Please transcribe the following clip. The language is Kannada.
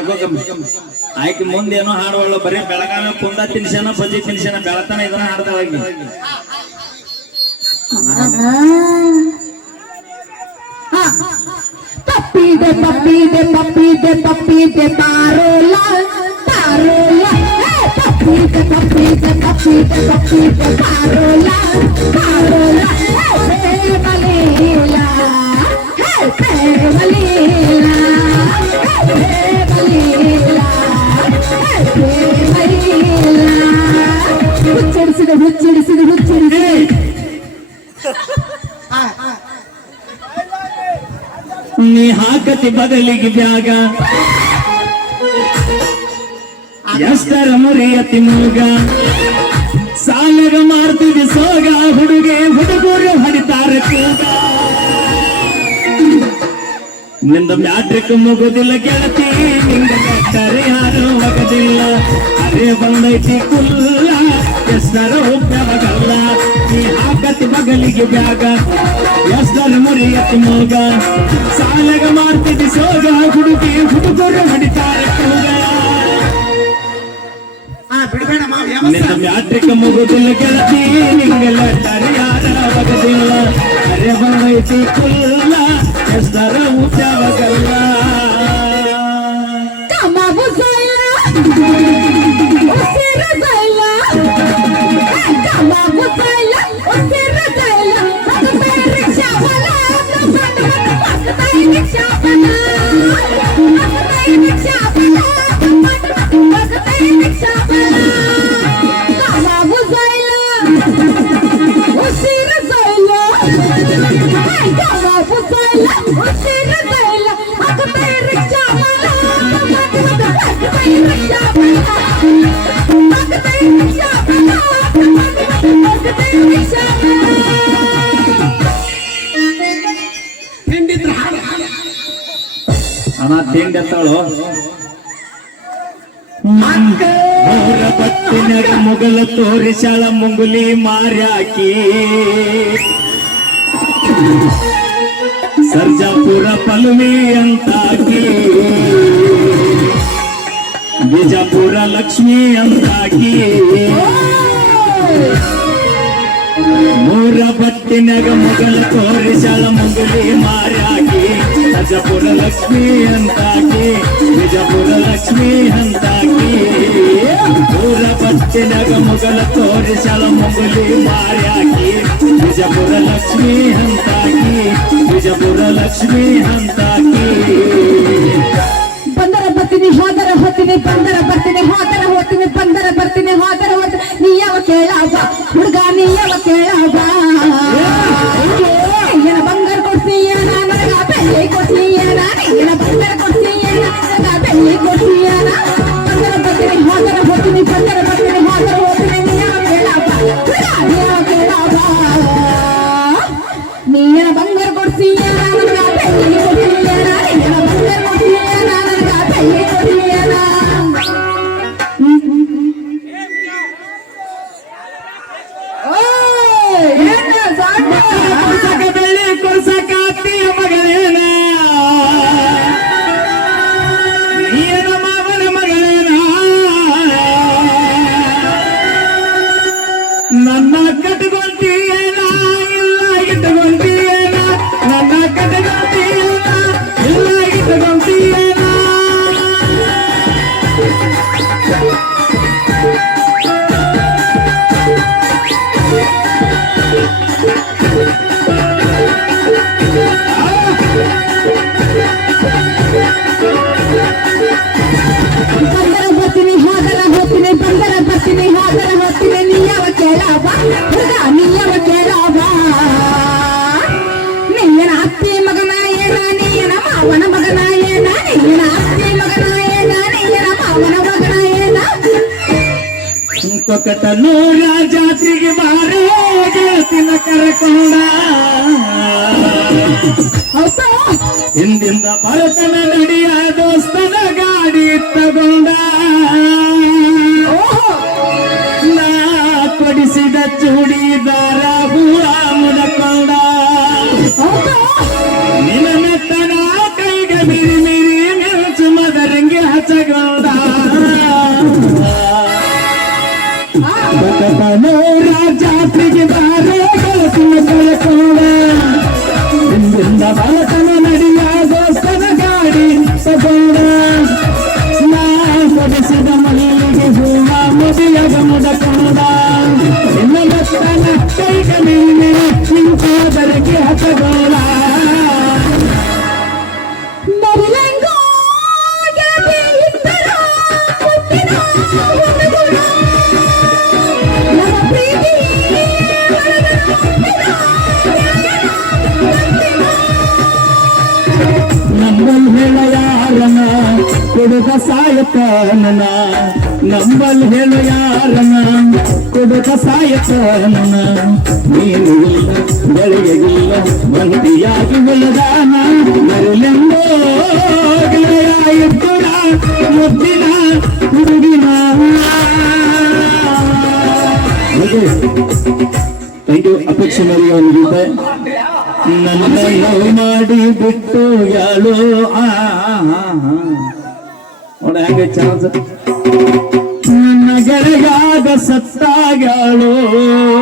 ಯಾಕೋಕ ಆಯ್ಕೆ ಮುಂದೆ ಏನೋ ಹಾಡುವಲ್ಲ ಬರೀ ಬೆಳಗಾನ ಕುಂದ ತಿನ್ಸನ ಬಜ್ಜಿ ತಿನ್ಸನ ಬೆಳತನ ಇದನ್ನ ಹಾಡ್ತಾಳಾಗಿ ತಪ್ಪಿದೆ ತಪ್ಪಿದೆ ತಪ್ಪಿದೆ ತಪ್ಪಿದೆ ಪಪ್ಪಿ de ತಪ್ಪಿದೆ ತಪ್ಪಿದೆ ತಪ್ಪಿದೆ ತಪ್ಪಿದೆ ಪಪ್ಪಿ de ನೀ ಹಾಕತಿ ಬದಲಿಗೆ ಬ್ಯಾಗ ಎಷ್ಟರ ಮುರಿಯತಿ ಮೂಗ. ಸಾಲಗ ಮಾಡ್ತಿದ್ದಿ ಸೋಗ, ಹುಡುಗೆ ಹುಡುಗರು ಹೊಡಿತಾರೆ ಕೂಗ. ನಿಂದ ಮ್ಯಾಟ್ರಿಕ್ ಮುಗುದಿಲ್ಲ ಗೆಳತಿ, ನಿಂದ ಕಟ್ಟರೆ ಯಾರು ಮಗದಿಲ್ಲ ಅರೆ ಬಂದೈತಿ ಕುಲ್ಲ. ಎಷ್ಟರ ಉಪ್ಯವಾಗಲ್ಲ ನೀ ಹಾಕತಿ ಬಗಲಿಗೆ ಬ್ಯಾಗ ಎಷ್ಟರ ಮುರಿಯತಿ ಮೂಗ ಸಾಲಗ ಮಾಡ್ತಿದ್ದಿ ಸೋಗ ಹುಡುಗಿ ಹುಡುಗರು ಹೊಡಿತಾರೆ ಕೂಗ ಹಾ ಬಿಡಬೇಡ ಮಾವ ಯಬಸ್ ನಿನ್ನ ಮ್ಯಾಟ್ರಿಕ್ ಮುಗುದಿಲ್ಲ ಗೆಳತಿ ನಿಂಗೆಲ್ಲ ಯಾರ ಬಗದಿಲ್ಲ ಅರೆ ಬಂದೈತಿ ಕುಲ್ಲ ಎಷ್ಟರ ಉದ್ಯಾವಗಲ್ಲ Kamabu Zaila, ಅಣ್ಣ ತಿಂಡಿ ಎತ್ತಾಳು? ಮೂರ ಬತ್ತಿನಾಗ ಮೊಗಲ ತೋರಿಸಾಳ ಮುಂಗುಲಿ ಮಾರ್ಯಾಕಿ. ಸರ್ಜಾಪುರ ಪಲ್ವಿ ಅಂತಾಕಿ. ಬಿಜಾಪುರ ಲಕ್ಷ್ಮಿ ಅಂತಾಕಿ. ಮೂರ ಬಟ್ಟಿನಾಗ ಮೊಗಲ ತೋರಿಸಾಳ ಮುಂಗುಲಿ ಮಾರ್ಯಾಕಿ. ಸರ್ಜಾಪುರ ಲಕ್ಷ್ಮಿ ಅಂತಾಕಿ, ಬಿಜಾಪುರ ಲಕ್ಷ್ಮಿ ಅಂತಾಕಿ. ಮೂರ ಬಟ್ಟಿನಾಗ ಮುಗಲ ತೋರಿಸಾಳ ಮುಂಗುಲಿ ಮಾರ್ಯಾಕಿ ಬಿಜಾಪುರ ಲಕ್ಷ್ಮಿ ಅಂತಾಕಿ ಬಿಜಾಪುರ ಲಕ್ಷ್ಮಿ ಅಂತಾಕಿ ಬಂದರ ಬರ್ತೀನಿ ಹೋದರ ಹೋಗ್ತೀನಿ ಬಂದರ ಬರ್ತೀನಿ ಹೋದರ ಹೋಗ್ತೀನಿ ಬಂದರ ಬರ್ತೀನಿ ಹೋದರ ಹೋಗ್ತೀನಿ ನೀ ಯಾವ ಕೇಳಾಗ ಹುಡುಗ ನೀ ಯಾವ ಕೇಳಾಗ കുട്ടിയാണ് പെയ്യ കുട്ടിയാണ് പെയ്യ കുട്ടിയാണ് പെയ്യ കുട്ടിയാണ് ಕೊಕ್ಕಟನೂರ ಜಾತ್ರೆಗೆ ಬಾರೋ ಗೆಳತಿನ ಕರಕೊಂಡ. ಹೌದಾ? ಹಿಂದಿಂದ ಬರತನ ನಡಿಯ ದೋಸ್ತನ ಗಾಡಿ ತಗೊಂಡ. ನಾ ಕೊಡಿಸಿದ ಚೂಡಿದಾರ ಹೂವ ಮುಡಕೊಂಡ. ನಿನ್ನ ಮೆತ್ತನ ಕೈಗೆ ಮಿರಿ ಮಿರಿ ಮಿರುಚು ಮದರಂಗಿ ಹಚ್ಚಗೊಂಡ ನೂರ ಜಾತ್ರೆಗೆ ಬಾರೋ ಗೆಳತಿನ ಕರಕೊಂಡ ಕೊಡುಗ ಸಾಯತನನ ನಂಬಲ್ ಹೇಳ ಯಾರನ ಕೊಡುಗ ಸಾಯತನನ ನೀನು ಇಲ್ಲ ಬೆಳೆಯಗಿಲ್ಲ ಬಂದಿಯಾಗಿ ಉಳದಾನ ಮರಲೆಂದೋ ಗೆಳೆಯ ಇದ್ದುರ ಮುದ್ದಿನ ಹುಡುಗಿನ ಥ್ಯಾಂಕ್ ಯು ಅಪೇಕ್ಷೆ ಮೇರೆಗೆ ಒಂದು ಗೀತೆ ನನ್ನ ಲವ್ ಮಾಡಿ ಬಿಟ್ಟು ಯಾಳು ಆ ನೋಡ ಹೆಂಗೆ ಚಾನ್ಸ್ ನನ್ನ ಗೆಳೆಯಾಗ ಸತ್ತಾಗ್ಯಾಳು.